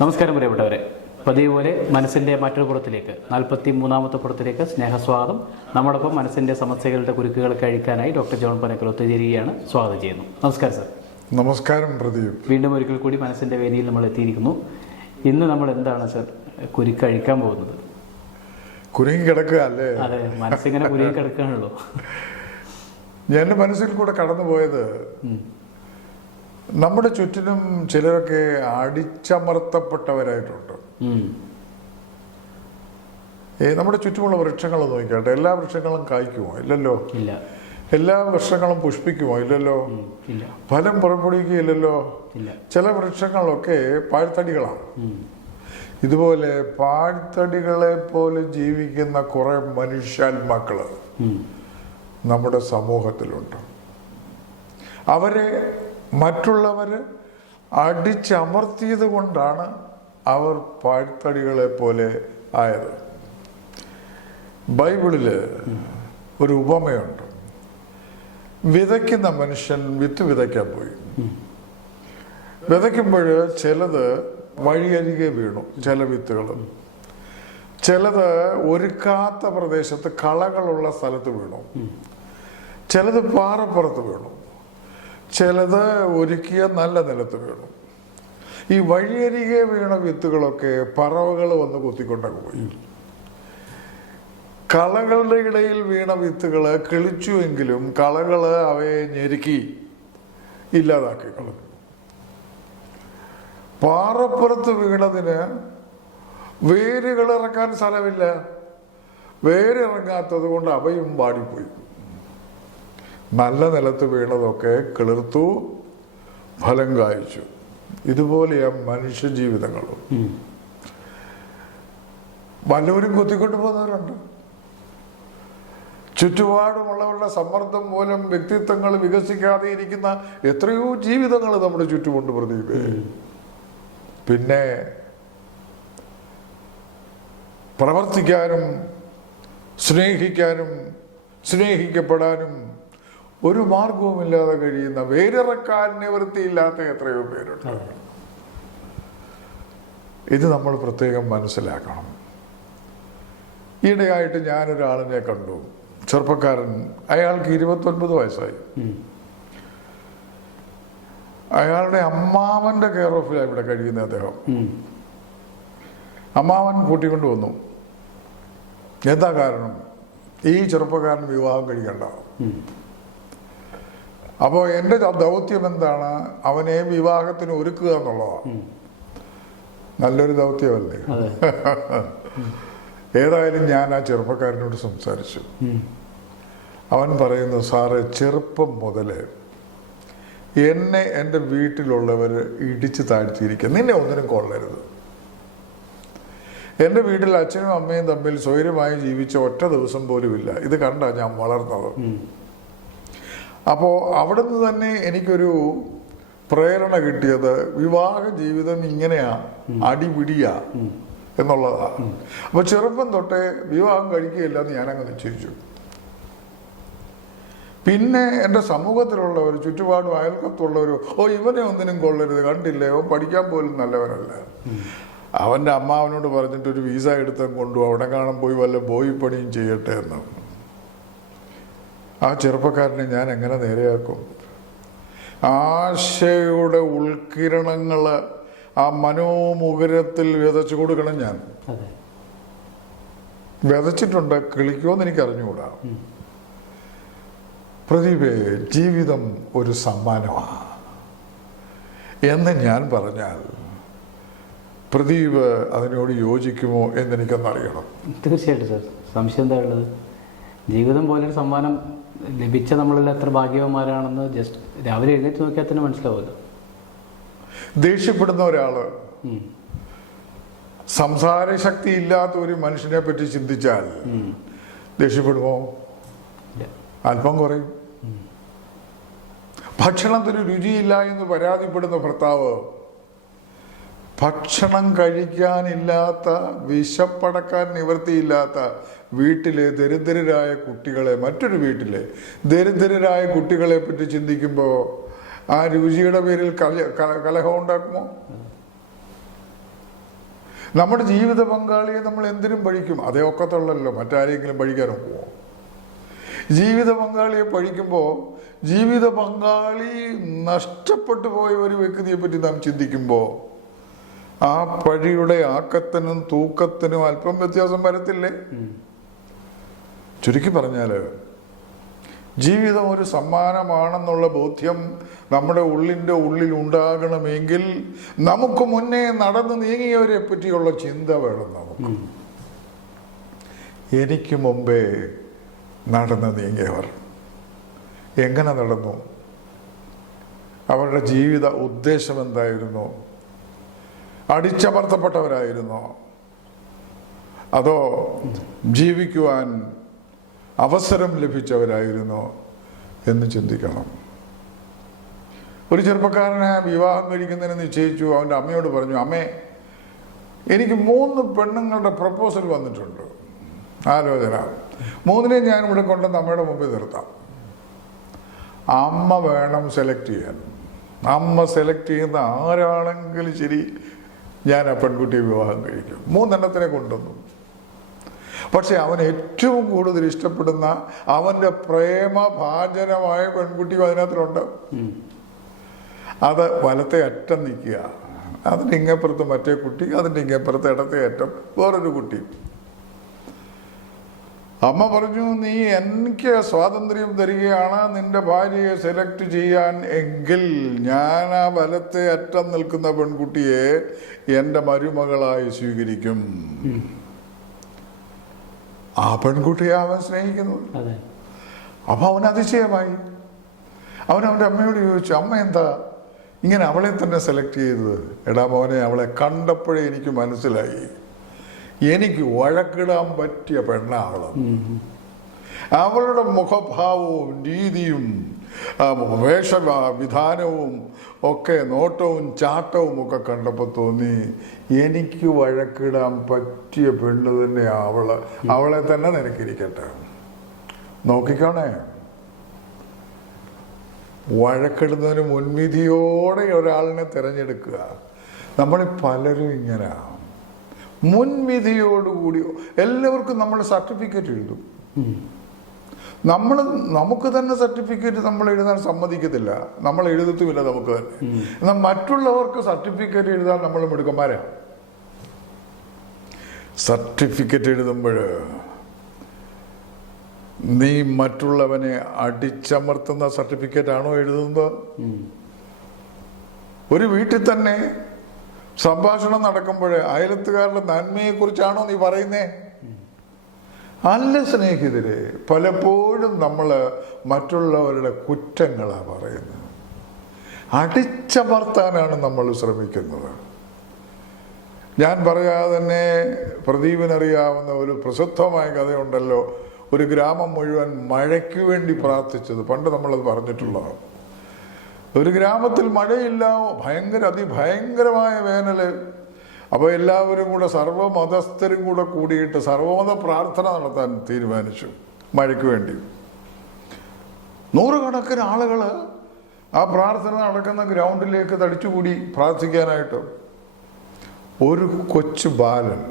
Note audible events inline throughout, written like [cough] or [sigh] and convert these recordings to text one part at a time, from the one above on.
നമസ്കാരം പ്രിയപ്പെട്ടവരെ. പതിവ് പോലെ മനസ്സിന്റെ മറ്റൊരു പുറത്തിലേക്ക് നാൽപ്പത്തി മൂന്നാമത്തെ പുറത്തിലേക്ക് സ്നേഹസ്വാഗതം നമ്മളൊപ്പം മനസ്സിന്റെ സമസ്യകളുടെ കുരുക്കുകൾ കഴിക്കാനായി ഡോക്ടർ ജോൺ പനക്കൽ ഒത്തുചേരുകയാണ്. സ്വാഗതം ചെയ്യുന്നു. നമസ്കാരം സർ. നമസ്കാരം പ്രദീപ്. വീണ്ടും ഒരിക്കൽ കൂടി മനസ്സിന്റെ വേദിയിൽ നമ്മൾ എത്തിയിരിക്കുന്നു. ഇന്ന് നമ്മൾ എന്താണ് സർ കുരുക്ക് കഴിക്കാൻ പോകുന്നത്? കുരുങ്ങി കിടക്കുക അല്ലേ? അതെ മനസ്സിങ്ങനെ കുരുങ്ങി കിടക്കുകയാണല്ലോ. എന്റെ മനസ്സിൽ കൂടെ കടന്നുപോയത് നമ്മുടെ ചുറ്റിനും ചിലരൊക്കെ അടിച്ചമർത്തപ്പെട്ടവരായിട്ടുണ്ട്. നമ്മുടെ ചുറ്റുമുള്ള വൃക്ഷങ്ങൾ നോക്കിക്കട്ടെ. എല്ലാ വൃക്ഷങ്ങളും കായ്ക്കുമോ? ഇല്ലല്ലോ. ഇല്ല. എല്ലാ വൃക്ഷങ്ങളും പുഷ്പിക്കുമോ? ഇല്ലല്ലോ. ഇല്ല. ഫലം പുറപ്പെടുവിക്കുകയില്ലല്ലോ. ചില വൃക്ഷങ്ങളൊക്കെ പാഴ്ത്തടികളാണ്. ഇതുപോലെ പാഴ്ത്തടികളെ പോലെ ജീവിക്കുന്ന കുറെ മനുഷ്യാത്മാക്കൾ നമ്മുടെ സമൂഹത്തിലുണ്ട്. അവരെ മറ്റുള്ളവർ അടിച്ചമർത്തിയത് കൊണ്ടാണ് അവർ പാഴ്ത്തടികളെ പോലെ ആയത്. ബൈബിളിൽ ഒരു ഉപമയുണ്ട്. വിതയ്ക്കുന്ന മനുഷ്യൻ വിത്ത് വിതയ്ക്കാൻ പോയി. വിതയ്ക്കുമ്പോൾ ചിലത് വഴിയരികെ വീണു ചില വിത്തുകൾ. ചിലത് ഒരുക്കാത്ത പ്രദേശത്ത് കളകളുള്ള സ്ഥലത്ത് വീണു. ചിലത് പാറപ്പുറത്ത് വീണു. ചിലത് ഒരുക്കിയ നല്ല നിലത്ത് വീണു. ഈ വഴിയരികെ വീണ വിത്തുകളൊക്കെ പറവകൾ വന്ന് കുത്തിക്കൊണ്ടൊക്കെ പോയി. കളകളുടെ ഇടയിൽ വീണ വിത്തുകൾ കിളിച്ചുവെങ്കിലും കളകൾ അവയെ ഞെരുക്കി ഇല്ലാതാക്കി കളഞ്ഞു. പാറപ്പുറത്ത് വീണതിന് വേരുകൾ ഇറക്കാൻ സ്ഥലമില്ല. വേരിറങ്ങാത്തത് കൊണ്ട് അവയും വാടിപ്പോയി. നല്ല നിലത്ത് വീണതൊക്കെ കിളിർത്തു ഫലം കായ്ച്ചു. ഇതുപോലെയാണ് മനുഷ്യ ജീവിതങ്ങളും. വല്ലവരും കുത്തിക്കൊണ്ടു പോകുന്നവരുണ്ട്. ചുറ്റുപാടുമുള്ളവരുടെ സമ്മർദ്ദം മൂലം വ്യക്തിത്വങ്ങൾ വികസിക്കാതെ ഇരിക്കുന്ന എത്രയോ ജീവിതങ്ങൾ നമ്മുടെ ചുറ്റുമുണ്ട് പ്രദീപ്. പിന്നെ പ്രവർത്തിക്കാനും സ്നേഹിക്കാനും സ്നേഹിക്കപ്പെടാനും ഒരു മാർഗവുമില്ലാതെ കഴിയുന്ന വേരിറക്കാൻ നിവൃത്തിയില്ലാത്ത എത്രയോ പേരുണ്ട്. ഇത് നമ്മൾ പ്രത്യേകം മനസ്സിലാക്കണം. ഈയിടെയായിട്ട് ഞാനൊരാളിനെ കണ്ടു. ചെറുപ്പക്കാരൻ അയാൾക്ക് ഇരുപത്തൊൻപത് വയസ്സായി. അയാളുടെ അമ്മാവന്റെ കെയർ ഓഫിലാണ് ഇവിടെ കഴിയുന്നത് അദ്ദേഹം. അമ്മാവൻ കൂട്ടിക്കൊണ്ട് വന്നു. എന്താ കാരണം? ഈ ചെറുപ്പക്കാരൻ വിവാഹം കഴിക്കണ്ട. അപ്പോൾ എന്റെ ദൗത്യം എന്താണ്? അവനെ വിവാഹത്തിന് ഒരുക്കുക എന്നുള്ളതാണ് നല്ലൊരു ദൗത്യമല്ലേ? [laughs] ഏതായാലും ഞാൻ ആ ചെറുപ്പക്കാരനോട് സംസാരിച്ചു. അവൻ പറയുന്നു സാറ് ചെറുപ്പം മുതൽ എന്നെ എന്റെ വീട്ടിലുള്ളവർ ഇടിച്ച് താഴ്ത്തിയിരിക്കുക. നിന്നെ ഒന്നിനും കൊള്ളരുത്. എന്റെ വീട്ടിൽ അച്ഛനും അമ്മയും തമ്മിൽ സ്വൈര്യമായി ജീവിച്ച ഒറ്റ ദിവസം പോലുമില്ല ഇത് കണ്ടാണ് ഞാൻ വളർന്നത്. അപ്പോൾ അവിടുന്ന് തന്നെ എനിക്കൊരു പ്രേരണ കിട്ടിയത് വിവാഹ ജീവിതം ഇങ്ങനെയാ അടിപിടിയാ എന്നുള്ളതാണ് അപ്പൊ ചെറുപ്പം തൊട്ടേ വിവാഹം കഴിക്കുകയില്ല എന്ന് ഞാനങ്ങ് നിശ്ചയിച്ചു. പിന്നെ എന്റെ സമൂഹത്തിലുള്ളവർ ചുറ്റുപാടും അയൽക്കത്തുള്ളവരും ഓ ഇവനെ ഒന്നിനും കൊള്ളരുത് കണ്ടില്ലേ? ഓ പഠിക്കാൻ പോലും നല്ലവരല്ല അവന്റെ അമ്മാവനോട് പറഞ്ഞിട്ട് ഒരു വീസ എടുത്തും കൊണ്ടു അവിടെ കാണാൻ പോയി വല്ല ബോയി പണിയും ചെയ്യട്ടെ എന്ന്. ആ ചെറുപ്പക്കാരനെ ഞാൻ എങ്ങനെ നേരെയാക്കും? ആശയുടെ ഉൾക്കിരണങ്ങൾ ആ മനോമുകുരത്തിൽ വിതച്ചു കൊടുക്കണം ഞാൻ. വിതച്ചിട്ടുണ്ട് കിളിക്കുമെന്ന് എനിക്ക് അറിഞ്ഞുകൂടാ പ്രദീപേ ജീവിതം ഒരു സമ്മാനമാണ് എന്ന് ഞാൻ പറഞ്ഞാൽ പ്രദീപ് അതിനോട് യോജിക്കുമോ എന്നെനിക്കൊന്നറിയണം. തീർച്ചയായിട്ടും സാർ. സംശയം എന്താ ഉള്ളത്? ജീവിതം പോലൊരു സമ്മാനം ലഭിച്ച നമ്മളെല്ലാം എത്ര ഭാഗ്യവന്മാരാണെന്ന് ജസ്റ്റ് രാവിലെ എഴുന്നേറ്റ് നോക്കിയാൽ തന്നെ മനസ്സിലാവുമല്ലോ. ദേഷ്യപ്പെടുന്ന ഒരാൾ. സംസാര ശക്തി ഇല്ലാത്ത ഒരു മനുഷ്യനെ പറ്റി ചിന്തിച്ചാൽ ദേഷ്യപ്പെടുമോ? അല്പം കുറയും. ഭക്ഷണത്തിന് രുചിയില്ല എന്ന് പരാതിപ്പെടുന്ന ഭർത്താവ് ഭക്ഷണം കഴിക്കാനില്ലാത്ത വിശപ്പടക്കാൻ നിവൃത്തിയില്ലാത്ത വീട്ടിലെ ദരിദ്രരായ കുട്ടികളെ മറ്റൊരു വീട്ടിലെ ദരിദ്രരായ കുട്ടികളെ പറ്റി ചിന്തിക്കുമ്പോൾ ആ രുചിയുടെ പേരിൽ കല കലഹം ഉണ്ടാക്കുമോ? നമ്മുടെ ജീവിത പങ്കാളിയെ നമ്മൾ എന്തിനും പഴിക്കും അതേ ഒക്കത്തുള്ളല്ലോ മറ്റാരെങ്കിലും പഴിക്കാനോ പോവോ ജീവിത പങ്കാളിയെ പഴിക്കുമ്പോൾ ജീവിത പങ്കാളി നഷ്ടപ്പെട്ടു പോയ ഒരു വ്യക്തിയെ പറ്റി നാം ചിന്തിക്കുമ്പോൾ ആ പഴിയുടെ ആക്കത്തിനും തൂക്കത്തിനും അല്പം വ്യത്യാസം വരത്തില്ലേ? ചുരുക്കി പറഞ്ഞാൽ ജീവിതം ഒരു സമ്മാനമാണെന്നുള്ള ബോധ്യം നമ്മുടെ ഉള്ളിന്റെ ഉള്ളിൽ ഉണ്ടാകണമെങ്കിൽ നമുക്ക് മുന്നേ നടന്നു നീങ്ങിയവരെ പറ്റിയുള്ള ചിന്ത വേണം നമുക്ക്. എനിക്ക് മുമ്പേ നടന്നു നീങ്ങിയവർ. എങ്ങനെ നടന്നു? അവരുടെ ജീവിത ഉദ്ദേശം എന്തായിരുന്നു? അടിച്ചമർത്തപ്പെട്ടവരായിരുന്നോ. അതോ ജീവിക്കുവാൻ അവസരം ലഭിച്ചവരായിരുന്നോ എന്ന് ചിന്തിക്കണം. ഒരു ചെറുപ്പക്കാരനെ വിവാഹം കഴിക്കുന്നതിന് നിശ്ചയിച്ചു. അവന്റെ അമ്മയോട് പറഞ്ഞു അമ്മേ എനിക്ക് മൂന്ന് പെണ്ണുങ്ങളുടെ പ്രപ്പോസൽ വന്നിട്ടുണ്ട്. ആലോചന. മൂന്നിനെയും ഞാൻ ഇവിടെ കൊണ്ടുവന്ന് അമ്മയുടെ മുമ്പിൽ നിർത്താം. അമ്മ വേണം സെലക്ട് ചെയ്യാൻ. അമ്മ സെലക്ട് ചെയ്യുന്ന ആരാണെങ്കിലും ശരി ഞാൻ ആ പെൺകുട്ടിയെ വിവാഹം കഴിക്കും. മൂന്നെണ്ണത്തിനെ കൊണ്ടുവന്നു. പക്ഷെ അവൻ ഏറ്റവും കൂടുതൽ ഇഷ്ടപ്പെടുന്ന അവന്റെ പ്രേമഭാജനമായ പെൺകുട്ടിയും അതിനകത്തിലുണ്ട്. അത് വലത്തെ അറ്റം നിൽക്കുക. അതിന്റെ ഇങ്ങപ്പുറത്ത് മറ്റേ കുട്ടി അതിന്റെ ഇങ്ങപ്പുറത്ത് ഇടത്തെ അറ്റം വേറൊരു കുട്ടി. അമ്മ പറഞ്ഞു നീ എനിക്ക് സ്വാതന്ത്ര്യം തരികയാണ്. നിന്റെ ഭാര്യയെ സെലക്ട് ചെയ്യാൻ എങ്കിൽ ഞാൻ ആ വലത്തെ അറ്റം നിൽക്കുന്ന പെൺകുട്ടിയെ എന്റെ മരുമകളായി സ്വീകരിക്കും. ആ പെൺകുട്ടിയെ അവൻ സ്നേഹിക്കുന്നു. അപ്പൊ അവൻ അതിശയമായി. അവൻ അവന്റെ അമ്മയോട് ചോദിച്ചു അമ്മ എന്താ ഇങ്ങനെ അവളെ തന്നെ സെലക്ട് ചെയ്തത്? എടാ മോനെ അവളെ കണ്ടപ്പോഴേ എനിക്ക് മനസ്സിലായി. എനിക്ക് വഴക്കിടാൻ പറ്റിയ പെണ്ണാവൾ അവളുടെ മുഖഭാവവും രീതിയും വേഷ വിധാനവും ഒക്കെ നോട്ടവും ചാട്ടവും ഒക്കെ കണ്ടപ്പോൾ തോന്നി എനിക്ക് വഴക്കിടാൻ പറ്റിയ പെണ്ണ് തന്നെ അവൾ. അവളെ തന്നെ നിനക്കിരിക്കട്ടെ. നോക്കിക്കോണേ. വഴക്കിടുന്നതിന് മുൻവിധിയോടെ ഒരാളിനെ തിരഞ്ഞെടുക്കുക. നമ്മൾ പലരും ഇങ്ങനെ. മുൻവിധിയോടുകൂടി എല്ലാവർക്കും നമ്മൾ സർട്ടിഫിക്കറ്റ് എഴുതും. നമ്മൾ നമുക്ക് തന്നെ സർട്ടിഫിക്കറ്റ് നമ്മൾ എഴുതാൻ സമ്മതിക്കത്തില്ല. നമ്മൾ എഴുതത്തുമില്ല നമുക്ക് തന്നെ. എന്നാൽ മറ്റുള്ളവർക്ക് സർട്ടിഫിക്കറ്റ് എഴുതാൻ നമ്മൾ മിടുക്കന്മാരാണ് സർട്ടിഫിക്കറ്റ് എഴുതുമ്പോൾ നീ മറ്റുള്ളവനെ അടിച്ചമർത്തുന്ന സർട്ടിഫിക്കറ്റ് ആണോ എഴുതുന്നത് ഒരു വീട്ടിൽ തന്നെ സംഭാഷണം നടക്കുമ്പോൾ അയലത്തുകാരുടെ നന്മയെക്കുറിച്ചാണോ നീ പറയുന്നേ? അല്ല സ്നേഹിതരെ പലപ്പോഴും നമ്മൾ മറ്റുള്ളവരുടെ കുറ്റങ്ങളാണ് പറയുന്നത്. അടിച്ചമർത്താനാണ് നമ്മൾ ശ്രമിക്കുന്നത്. ഞാൻ പറയാതെ തന്നെ പ്രദീപിനറിയാവുന്ന ഒരു പ്രസിദ്ധമായ കഥയുണ്ടല്ലോ. ഒരു ഗ്രാമം മുഴുവൻ മഴയ്ക്ക് വേണ്ടി പ്രാർത്ഥിച്ചത്. പണ്ട് നമ്മളത് പറഞ്ഞിട്ടുള്ളതാണ്. ഒരു ഗ്രാമത്തിൽ മഴയില്ല ഭയങ്കര അതിഭയങ്കരമായ വേനൽ അപ്പോൾ എല്ലാവരും കൂടെ സർവമതസ്ഥരും കൂടെ കൂടിയിട്ട് സർവമത പ്രാർത്ഥന നടത്താൻ തീരുമാനിച്ചു മഴയ്ക്ക് വേണ്ടി. നൂറുകണക്കിന് ആളുകൾ ആ പ്രാർത്ഥന നടക്കുന്ന ഗ്രൗണ്ടിലേക്ക് തടിച്ചുകൂടി പ്രാർത്ഥിക്കാനായിട്ട് ഒരു കൊച്ചു ബാലൻ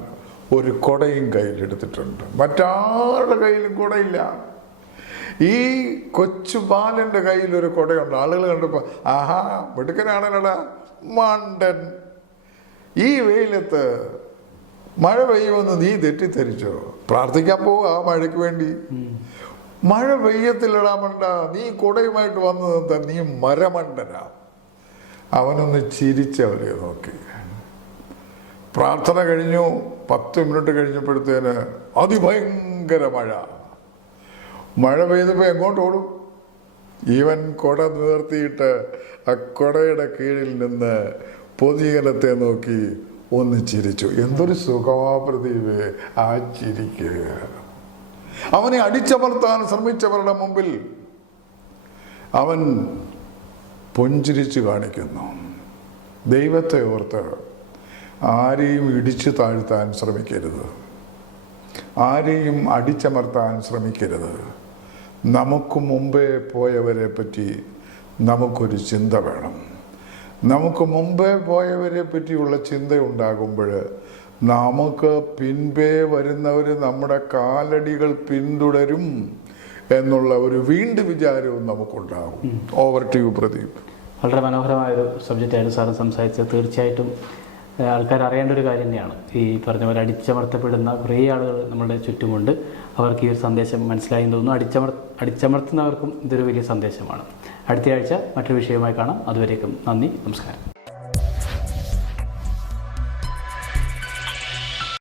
ഒരു കൊടയും കയ്യിലെടുത്തിട്ടുണ്ട്. മറ്റാരുടെ കയ്യിലും കുടയില്ല. ഈ കൊച്ചു ബാലന്റെ കയ്യിൽ ഒരു കൊടയുണ്ട്. ആളുകൾ കണ്ടപ്പോൾ ആഹാ മിടുക്കനാണല്ലടാ മണ്ടൻ. ഈ വെയിലത്ത് മഴ പെയ്യുമെന്ന് നീ തെറ്റിദ്ധരിച്ചോ? പ്രാർത്ഥിക്കാൻ പോവുക ആ മഴയ്ക്ക് വേണ്ടി. മഴ പെയ്യത്തില്ലടാ മണ്ട നീ കുടയുമായിട്ട് വന്നത് നീ മരമണ്ടനാ. അവനൊന്ന് ചിരിച്ച് അവരെ നോക്കി. പ്രാർത്ഥന കഴിഞ്ഞു. പത്ത് മിനിറ്റ് കഴിഞ്ഞപ്പോഴത്തേന് അതിഭയങ്കര മഴ. മഴ പെയ്തപ്പോൾ എങ്ങോട്ട് ഓടും? ഈവൻ കൊട നിർത്തിയിട്ട് ആ കൊടയുടെ കീഴിൽ നിന്ന് പൊതുജനത്തെ നോക്കി ഒന്ന് ചിരിച്ചു എന്തൊരു സുഖമാ പ്രദീപ് ആ ചിരിക്കുക അവനെ അടിച്ചമർത്താൻ ശ്രമിച്ചവരുടെ മുമ്പിൽ അവൻ പൊഞ്ചിരിച്ചു കാണിക്കുന്നു. ദൈവത്തെ ഓർത്ത് ആരെയും ഇടിച്ചു താഴ്ത്താൻ ശ്രമിക്കരുത്. ആരെയും അടിച്ചമർത്താൻ ശ്രമിക്കരുത്. നമുക്ക് മുമ്പേ പോയവരെ പറ്റി നമുക്കൊരു ചിന്ത വേണം. നമുക്ക് മുമ്പേ പോയവരെ പറ്റിയുള്ള ചിന്ത ഉണ്ടാകുമ്പോൾ നമുക്ക് പിൻപേ വരുന്നവർ നമ്മുടെ കാലടികൾ പിന്തുടരും എന്നുള്ള ഒരു വീണ്ടും വിചാരവും നമുക്കുണ്ടാകും. Over to you Pradeep. വളരെ മനോഹരമായൊരു സബ്ജക്റ്റായിരുന്നു സാറ് സംസാരിച്ചത്. തീർച്ചയായിട്ടും ആൾക്കാർ അറിയേണ്ട ഒരു കാര്യം തന്നെയാണ്. ഈ പറഞ്ഞ പോലെ അടിച്ചമർത്തപ്പെടുന്ന കുറേ ആളുകൾ നമ്മുടെ ചുറ്റുമുണ്ട്. അവർക്ക് ഈ ഒരു സന്ദേശം മനസ്സിലായി തോന്നുന്നു. അടിച്ചമർ അടിച്ചമർത്തുന്നവർക്കും ഇതൊരു വലിയ സന്ദേശമാണ്. അടുത്ത ആഴ്ച മറ്റൊരു വിഷയവുമായി കാണാം. അതുവരേക്കും നന്ദി നമസ്കാരം.